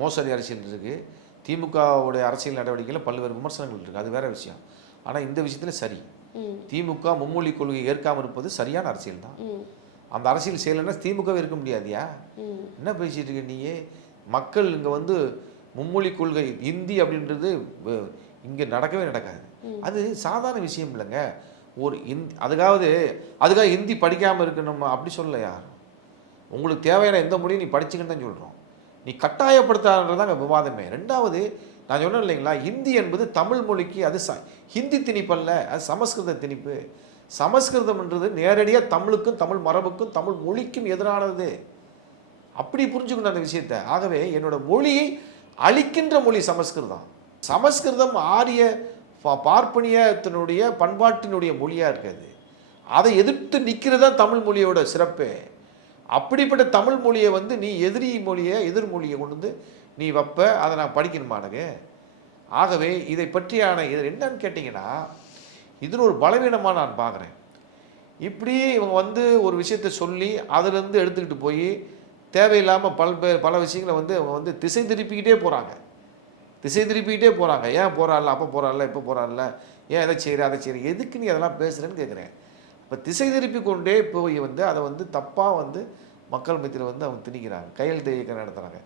மோசடி அரசியல் இருக்குது, திமுகவுடைய அரசியல் நடவடிக்கையில் பல்வேறு விமர்சனங்கள் இருக்குது, அது வேற விஷயம். ஆனால் இந்த விஷயத்தில் சரி, திமுக மும்மொழி கொள்கையை ஏற்காமல் இருப்பது சரியான அரசியல் தான். அந்த அரசியல் செய்யலைன்னா திமுகவே இருக்க முடியாதியா? என்ன பேசிட்டு இருக்க நீயே? மக்கள் இங்கே வந்து மும்மொழி கொள்கை இந்தி அப்படின்றது இங்கே நடக்கவே நடக்காது. அது சாதாரண விஷயம் இல்லைங்க. ஒரு அதுக்காக ஹிந்தி படிக்காமல் இருக்கணும் அப்படி சொல்லலை யாரும். உங்களுக்கு தேவையான எந்த மொழியும் நீ படிச்சுக்கின்னு தான் சொல்கிறோம். நீ கட்டாயப்படுத்தான்றதாங்க விவாதமே. ரெண்டாவது, நான் சொன்னேன் இல்லைங்களா, ஹிந்தி என்பது தமிழ் மொழிக்கு அது ஹிந்தி திணிப்பல்ல, அது சமஸ்கிருத திணிப்பு. சமஸ்கிருதம்ன்றது நேரடியாக தமிழுக்கும் தமிழ் மரபுக்கும் தமிழ் மொழிக்கும் எதிரானது. அப்படி புரிஞ்சுக்கணும் அந்த விஷயத்தை. ஆகவே என்னோட மொழியை அழிக்கின்ற மொழி சமஸ்கிருதம். சமஸ்கிருதம் ஆரிய பார்ப்பனியத்தினுடைய பண்பாட்டினுடைய மொழியாக இருக்காது. அதை எதிர்த்து நிற்கிறதா தமிழ் மொழியோட சிறப்பு. அப்படிப்பட்ட தமிழ் மொழியை வந்து நீ எதிர் மொழியை கொண்டு வந்து நீ வைப்ப, அதை நான் படிக்கணுமானங்க. ஆகவே இதை பற்றியான இது என்னன்னு கேட்டிங்கன்னா, இதில் ஒரு பலவீனமாக நான் பார்க்குறேன். இப்படி இவங்க வந்து ஒரு விஷயத்தை சொல்லி அதிலேருந்து எடுத்துக்கிட்டு போய் தேவையில்லாமல் பல விஷயங்களை வந்து அவங்க வந்து திசை திருப்பிக்கிட்டே போகிறாங்க. ஏன் போகிறாள்ல, அப்போ போகிறாள்ல, இப்போ போகிறாள்ல, ஏன் அதை செய்கிற எதுக்கு நீ அதெல்லாம் பேசுகிறேன்னு கேட்குறேன். இப்போ திசை திருப்பி கொண்டே போய் வந்து அதை வந்து தப்பாக வந்து மக்கள் மத்தியில் வந்து அவங்க திணிக்கிறாங்க, கையெழுத்து இயக்கம் நடத்துகிறாங்க.